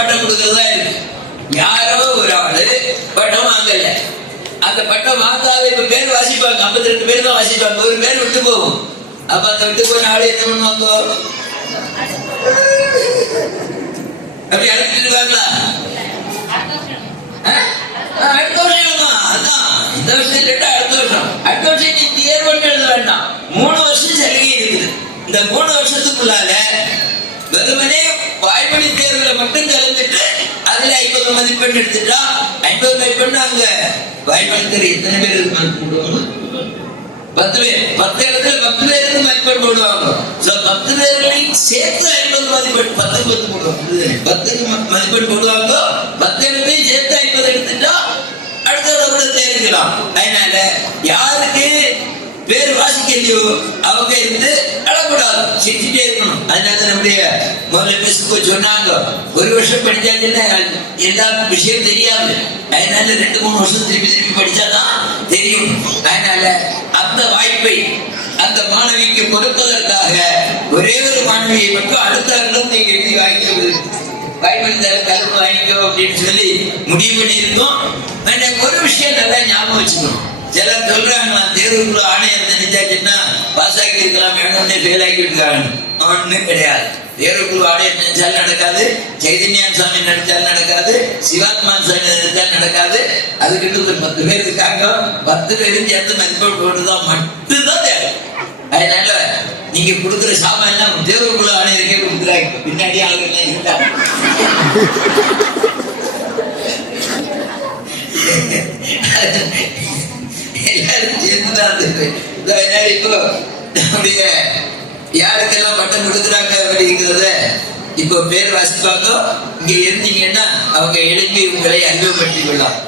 பட்டம் கொடுக்கறதா இருக்கு? யாரோ ஒரு ஆளு பட்டம் வாங்கல. அந்த பட்டம் வாங்காத இப்ப பேர் வாசிப்பாங்க. ஐம்பத்தி ரெண்டு பேர் தான் வாசிப்பாங்க. ஒரு பேர் விட்டு போகும். அப்ப அந்த விட்டு போன ஆளு என்ன பண்ணுவாங்க? அப்படி அழைச்சிடுவாங்களா அடுத்த வருஷம் தான். அதான். இந்த வருஷம் இல்லட்டா அடுத்த வருஷம். அடுத்த வருஷம் நீ எழுத வேண்டாம். மூணு வருஷம் சலுகை இருக்குது. இந்த மூணு ஐம்பது மதிப்பெண் எடுத்துட்டா ஐம்பது மதிப்பெண் அங்க வாய்மொழி எத்தனை பேர் இருக்கு போடுவாங்க பத்து பேர். பத்து இடத்துல பத்து பேருக்கு மதிப்பெண் போடுவாங்க. So, பத்து பேர்களையும் சேர்த்து ஐம்பது மதிப்பெண் பத்து பத்து போடுவாங்க பத்துக்கு மதிப்பெண் போடுவாங்க. பத்து இடத்துலையும் சேர்த்து ஐம்பது எடுத்துட்டா அடுத்த கூட தேர்க்கலாம் அதனால யாருக்கு பேர் வாசிக்கலையோ அவங்க இருந்து அழக்கூடாது சிரிச்சுட்டே இருக்கணும் அதனால தான் நம்முடைய முதல்ல மிஸ்க்கு சொன்னாங்க. ஒரு வருஷம் படிச்சாச்சுன்னா எல்லா விஷயம் தெரியாது. அதனால ரெண்டு மூணு வருஷம் திருப்பி திருப்பி படிச்சாதான் தெரியும். அதனால அந்த வாய்ப்பை அந்த மாணவிக்கு கொடுப்பதற்காக ஒரே ஒரு மாணவியை மட்டும் அடுத்த வருடம் நீங்க எழுதி வாங்கிக்கிறது பயமளித்த கல்வி வாங்கிக்கோ அப்படின்னு சொல்லி முடிவு பண்ணியிருந்தோம். ஒரு விஷயம் நல்லா ஞாபகம் வச்சுக்கணும். சிலர் சொல்றாங்க தேர்வுக்குள்ள ஆணையம் நினைச்சாச்சுன்னா பாஸ் ஆகி இருக்கலாம் வேணும்னே ஃபெயில் ஆகி இருக்காங்க ஒன்றும் கிடையாது. தேர்வுக்குழு ஆணையம் நினைச்சாலும் நடக்காது சைதன்யான் சுவாமி நினைச்சாலும் நடக்காது சிவாத்மான் சுவாமி நினைச்சாலும் நடக்காது. அதுக்கிட்ட ஒரு பத்து பேர் இருக்காங்க. பத்து பேரும் சேர்ந்து மதிப்பெண் போட்டுதான் மட்டும்தான் தேவை. அதனால நீங்க கொடுக்குற சாமான் எல்லாம் தேர்வுக்குழு ஆணையருக்கே கொடுக்குறாங்க பின்னாடி ஆளுங்க இருக்காங்க. எல்லாரும் இப்போ நம்முடைய யாருக்கெல்லாம் பட்டம் கொடுக்குறாங்க அப்படிங்கிறத இப்போ பேர் வாசிப்பாங்க இங்க இருந்தீங்கன்னா அவங்க எழுப்பி உங்களை அறிமுகப்படுத்திக் கொள்ளலாம்.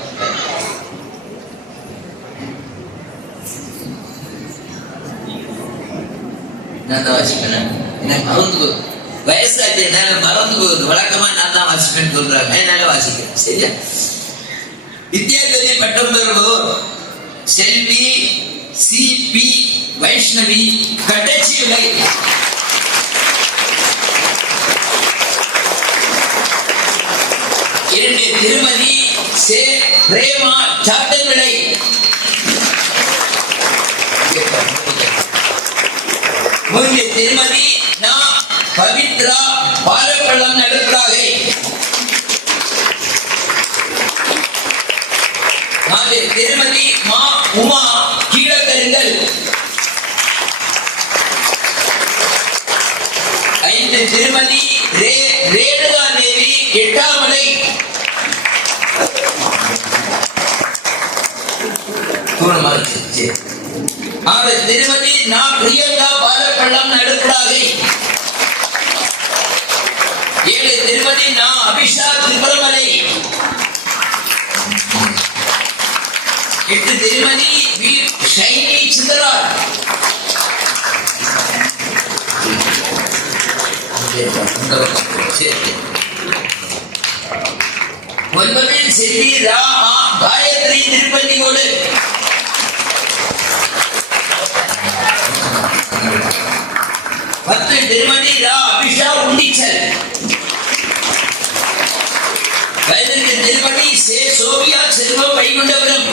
நான் தான் வாசிப்பேன்? எனக்கு மறந்து போகுது வயசாச்சு என்னால மறந்து போகுது. வழக்கமா நான் தான் வாசிப்பேன் சொல்றாங்க. என்னால வாசிக்கிறேன் சரியா? வித்யாகதி பட்டம் பெறுவோர் செல்வி சி பி வைஷ்ணவி கடைசி இரண்டு திருமதி சே பிரேமா சாத்தன் மூன்று திருமதி நா பவித்ரா பாலப்பள்ளம் நடுப்பராகை நாலு திருமதி மா உமா கீழக்கருங்கள் ஐந்து திருமதி ரே ரேணுகா தேவி எட்டாமலை. பூர்ணமாக இருந்துச்சு. ஆறு திருமதி நான் பிரியங்கா பாலப்பள்ளம் நடுப்படாகை. ஏழு திருமதி நான் எட்டு திருமதி வி ஷைனி சுந்தரார் ஒன்பது செல்வி ரா ஆ, திருப்பதி கொடு. பத்து திருமதி ரா அபிஷா உண்டிச்சல். பதினெட்டு திருமதி சே சோபியா செல்வம் வைகுண்டபுரம்.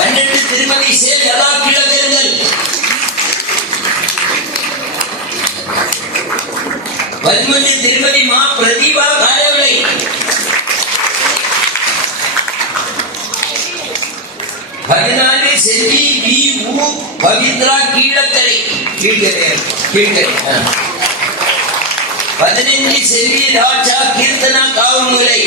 பன்னெண்டு திருமதி சே லதா கிழக்கருங்கல் பதிமூன்று திருமதி மா பிரதீபா காரவிளை பதினாலு செல்வி வி உ பவித்ரா கீழக்கரை கீழ்கரை கீழ்கரை ஆ. பதினைந்து செல்வி ராஜா கீர்த்தனா காவமுலை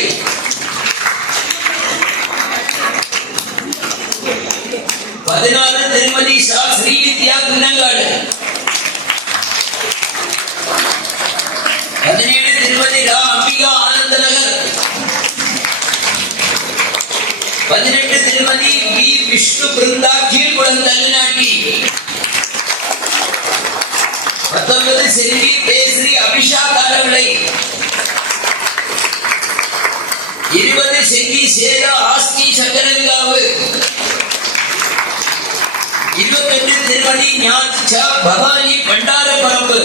செல்வி ஆஸ்தி சங்கரங்காவு இருபத்தெட்டு திருமதி ஞான் ச பவானி பண்டாரப்பரம்பு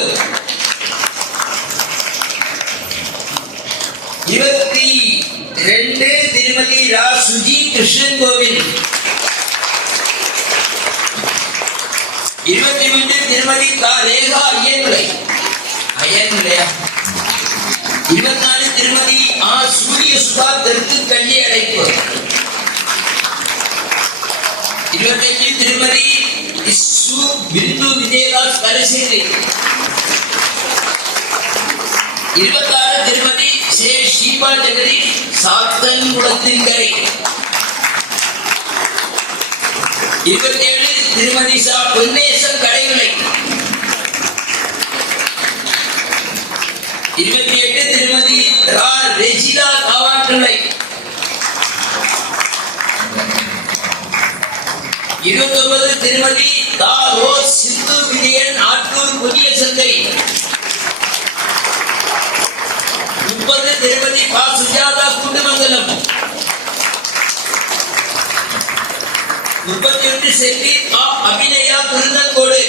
இருபத்தி ரெண்டு திருமதி ரா சுஜி கிருஷ்ணன் கோவில். இருபத்தி மூன்று திருமதி கா ரேகா ஐயன்முலை ஐயன் இருபத்தி நாலு திருமதி ஆ சூரிய சுதா தெற்கு விஜயதாஸ் இருபத்தாறு திருமதி சே ஷீபா ஜெகதி சாத்தன் குளத்தின் கரை. இருபத்தி ஏழு திருமதி சா பொன்னேசன் கடைவிலை இருபத்தி எட்டு திருமதி ரா ரெஜினா காவாற்றுளை இருபத்தி ஒன்பது திருமதி தா ரோ சிந்து விஜயன் ஆற்றூர் புதிய சந்தை முப்பது திருமதி பா சுஜாதா குண்டுமங்கலம் முப்பத்தி ஒன்று செல்வி ஆ அபிநயா திருநங்கோடு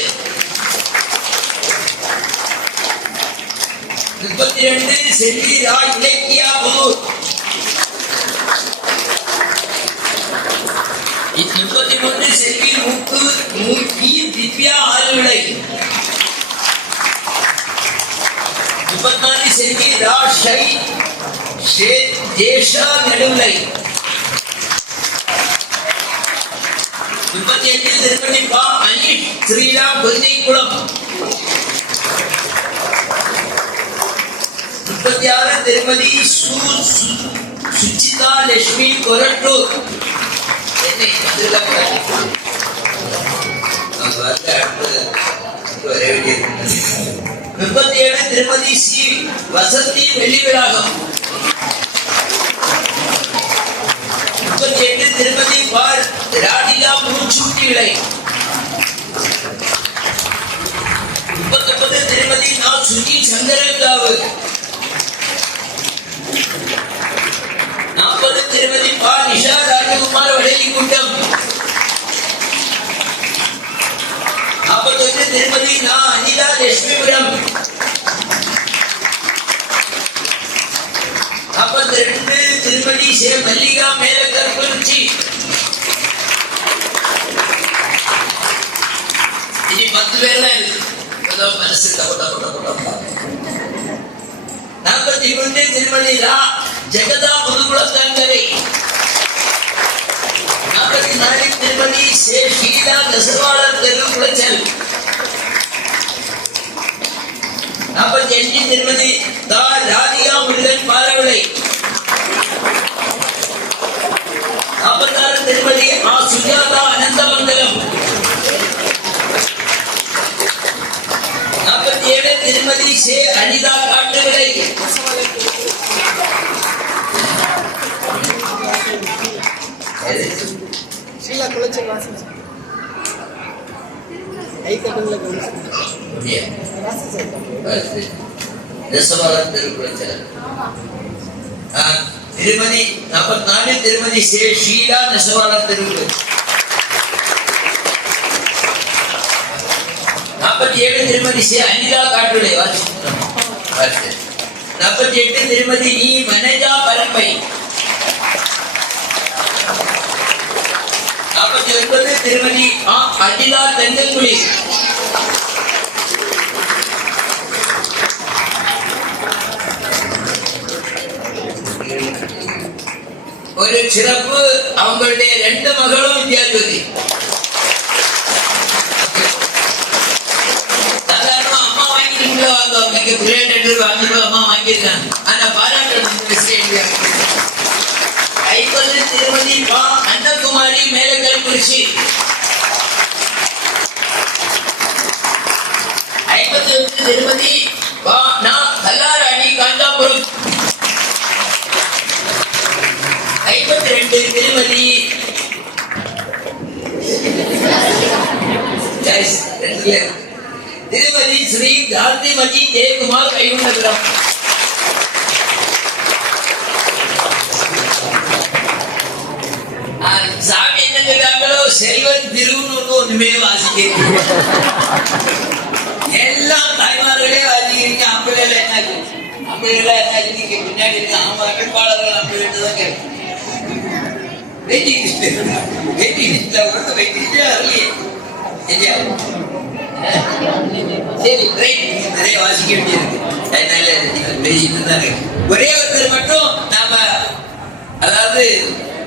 முப்பத்தி ரெண்டு செல்வி ரா இலக்கியா புதூர் முப்பத்தி மூன்று செல்வி முக்கு மூக்கி திவ்யா ஆறுவிளை எட்டு திருப்பதி பா அனிஷ் ஸ்ரீராம் பொன்னைக்குளம் முப்பத்தி ஆறு திருமதி சு சு- சுச்சிதா லட்சுமி கொரட்டூர் சென்னை மதுரகப்பட்டி. அவங்க வந்து அடுத்து வர வேண்டியிருக்கிறது. முப்பத்தி ஏழு திருமதி சி வசந்தி வெள்ளி விழாகம் முப்பத்தி எட்டு திருமதி பார் ராடிலா மூச்சூட்டி விலை முப்பத்தொன்பது திருமதி நா சுஜி சந்திரகாவு நாற்பது திருமதி பா நிஷா ராஜகுமார் வடலி கூட்டம் திருமதி நா அனிதா லட்சுமிபுரம் நாற்பத்தி ரெண்டு திருமதி சே மல்லிகா மேலக்கர் குறிச்சி இனி பத்து பேர் தான் இருக்கு மனசு கபட நாற்பத்தி ஒன்று திருமதி ரா ஜெகதா முதுகுளத்தங்கரை நாற்பத்தி நாலு திருமதி சே ஷீலா நெசவாளர் தெரு குளச்சல் அஞ்சு திருமதி தா ராதிகா முருகன் பாரவிளை. நாற்பத்தாறு திருமதி ஆ சுஜாதா அனந்தமங்கலம். நாற்பத்தி ஏழு திருமதி சே அனிதா காட்டுவிளை. ஷீலா குளச்சல் வாசி. கை கட்டுல திருமதி நாற்பத்தி திருமதி சே ஷீலா நெசவாளர் தெருவு நாற்பத்தி ஏழு திருமதி சே அனிதா நாற்பத்தி எட்டு திருமதி இ மனஜா பரப்பை நாற்பத்தி ஒன்பது திருமதி அகிலா அஜிதா அவர்கள் சிறப்பு அவங்களுடைய ரெண்டு மகளும் வித்யார்த்தி சாதாரணமா அம்மா வாங்கிருக்கீங்களோ வாங்க அவங்க பிள்ளைகள் ரெண்டு பேரும் அம்மா வாங்கியிருக்காங்க. ஆனா பாராட்டு ஐம்பது திருமதி பா அன்னகுமாரி மேலக்கல் குறிச்சி ஐம்பத்தி ஒன்று திருமதி பா நா கல்லாராணி காஞ்சாபுரம் ஐம்பத்தி ரெண்டு திருமதி Guys, ரெண்டு. திருமதி ஸ்ரீ காந்திமதி ஜெயக்குமார் கைகுண்டபுரம் ஆ, சாமி என்ன சொல்றாங்களோ செல்வன் திருவுன்னு ஒண்ணு ஒண்ணுமே வாசிக்கிறீங்க. எல்லாம் தாய்மார்களே வாசிக்கிறீங்க. ஆம்பளை என்ன நம்ம எல்லாம் இன்னைக்கு பின்னாடி இருக்க ஆமா வேட்பாளர்கள் நம்ம கிட்ட தான் கேட்போம் வெயிட்டிங் லிஸ்ட் வெயிட்டிங் லிஸ்ட்ல கூட வெயிட்டிங் லிஸ்ட்ல வரலையே. சரி ரைட் நீங்க நிறைய வாசிக்க வேண்டியிருக்கு. அதனால நீங்க பேசிட்டு தான் இருக்கு ஒரே ஒருத்தர் மட்டும் நாம அதாவது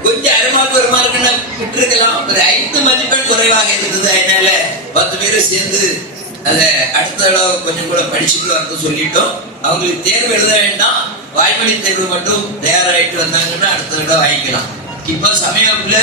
கொஞ்சம் அரைமார்க் ஒரு மார்க்குன்னு விட்டுருக்கலாம். ஒரு ஐந்து மதிப்பெண் குறைவாக இருந்தது. அதனால பத்து பேரும் சேர்ந்து அதை அடுத்த தடவை கொஞ்சம் கூட படிச்சுட்டு வரது சொல்லிட்டோம். அவங்களுக்கு தேர்வு எழுத வேண்டாம். வாய்மொழி தேர்வு மட்டும் தயாராகிட்டு வந்தாங்கன்னா அடுத்த தடவை வாங்கிக்கலாம். இப்போ சமயம்ல